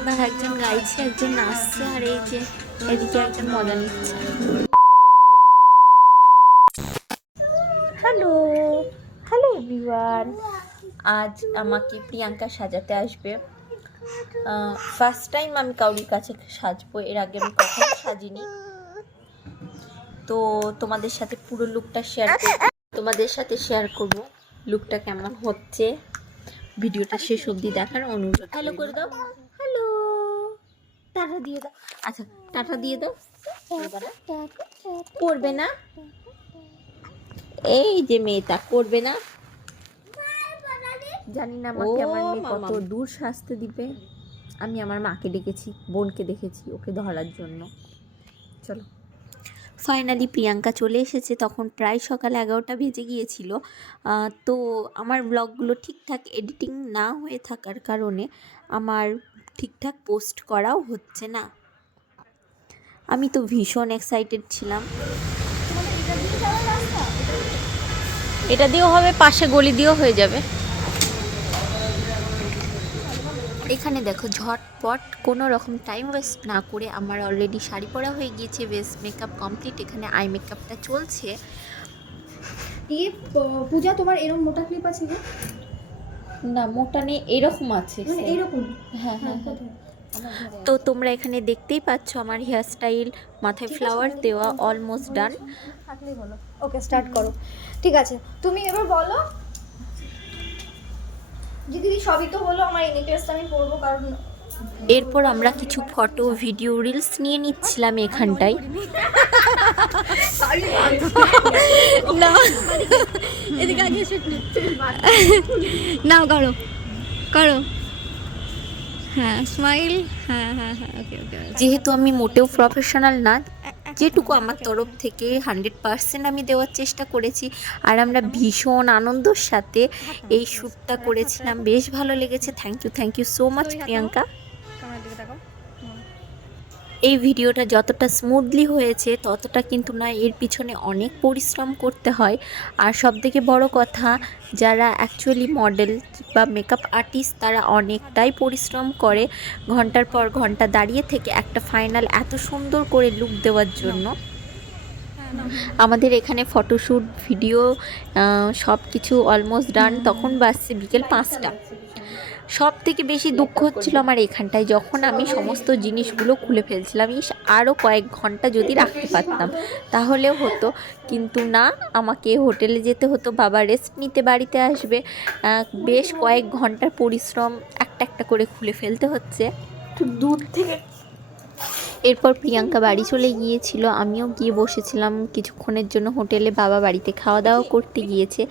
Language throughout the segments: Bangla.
আবার একজন গাইছে, একজন নাচছে, আর এই যে এদিকে একজন মজা নিচ্ছে। হ্যালো হ্যালো এভরিওয়ান, আজ আমাকে প্রিয়াঙ্কা সাজাতে আসবে। ফার্স্ট টাইম আমি কাউরির কাছে সাজবো, এর আগে আমি কখনো সাজিনি। তো তোমাদের সাথে পুরো লুকটা শেয়ার করব, লুকটা কেমন হচ্ছে। ভিডিওটা শেষ অবধি দেখার অনুরোধ। হ্যালো করে দাও, হ্যালো, টাটা দিয়ে দাও। আচ্ছা টাটা দিয়ে দাও। করবে না, এই যে মেয়েটা করবে না। জানি না আমাকে আমার মেয়ে কত দূর সাজতে দিবে। আমি আমার মাকে ডেকেছি, বোনকে দেখেছি ওকে ধরার জন্য। চলো, ফাইনালি প্রিয়াঙ্কা চলে এসেছে। তখন প্রায় সকাল 11টা বেজে গিয়েছিল। তো আমার ব্লগগুলো ঠিকঠাক এডিটিং না হয়ে থাকার কারণে আমার ঠিকঠাক পোস্ট করাও হচ্ছে না। আমি তো ভীষণ এক্সাইটেড ছিলাম। এটা দিয়েও হবে, পাশে গলি দিয়েও হয়ে যাবে। এখানে দেখো ঝটপট কোনো রকম টাইম ওয়েস্ট না করে আমার অলরেডি শাড়ি পরা হয়ে গিয়েছে, বেস মেকআপ কমপ্লিট। এখানে আই মেকআপটা চলছে। পূজা, তোমার এরকম মোটা ক্লিপ আছে না মোটা নেই, এরকম আছে, মানে এরকম। হ্যাঁ হ্যাঁ হ্যাঁ। তো তোমরা এখানে দেখতেই পাচ্ছ আমার হেয়ার স্টাইল, মাথায় ফ্লাওয়ার দেওয়া, অলমোস্ট ডান। থাকলেই হলো। ওকে, স্টার্ট করো। ঠিক আছে, তুমি এবার বলো যে দিদি সবই তো হলো, আমার এই নেকলেসটা আমি পরবো কারণ এরপর আমরা কিছু ফটো, ভিডিও, রিলস নিয়ে নিচ্ছিলাম এখানটায়। না এদিকে আগে নাও, করো করো, হ্যাঁ স্মাইল, হ্যাঁ হ্যাঁ হ্যাঁ, ওকে ওকে। যেহেতু আমি মোটেও প্রফেশনাল না, যেটুকু আমার তরফ থেকে 100% আমি দেওয়ার চেষ্টা করেছি। আর আমরা ভীষণ আনন্দের সাথে এই শ্যুটটা করেছিলাম, বেশ ভালো লেগেছে। Thank you so much Priyanka. এই ভিডিওটা যতটা স্মুথলি হয়েছে ততটা কিন্তু না, এর পিছনে অনেক পরিশ্রম করতে হয়। আর সবথেকে বড় কথা, যারা অ্যাকচুয়ালি মডেল বা মেকআপ আর্টিস্ট তারা অনেকটাই পরিশ্রম করে, ঘন্টার পর ঘন্টা দাঁড়িয়ে থেকে একটা ফাইনাল এত সুন্দর করে লুক দেওয়ার জন্য। আমাদের এখানে ফটোশ্যুট, ভিডিও সব কিছু অলমোস্ট ডান। তখন বাজছে বিকেল 5টা। সব থেকে বেশি দুঃখ হচ্ছিল আমার এখানটায়, যখন আমি সমস্ত জিনিসগুলো খুলে ফেলছিলাম। আরও কয়েক ঘন্টা যদি রাখতে পারতাম তাহলেও হতো, কিন্তু না, আমাকে হোটেলে যেতে হতো, বাবা রেস্ট নিতে বাড়িতে আসবে। বেশ কয়েক ঘন্টার পরিশ্রম একটা একটা করে খুলে ফেলতে হচ্ছে একটু দূর থেকে। এরপর প্রিয়াঙ্কা বাড়ি চলে গিয়েছিল, আমিও গিয়ে বসেছিলাম কিছুক্ষণের জন্য হোটেলে। বাবা বাড়িতে খাওয়া দাওয়া করতে গিয়েছে।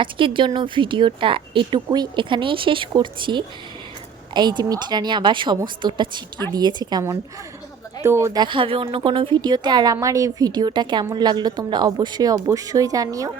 আজকের জন্য ভিডিওটা এটুকুই, এখানেই শেষ করছি। এই যে মিঠি রানী আবার সমস্তটা ছিটিয়ে দিয়েছে কেমন। তো দেখা হবে অন্য কোনো ভিডিওতে। আর আমার এই ভিডিওটা কেমন লাগলো তোমরা অবশ্যই জানিও।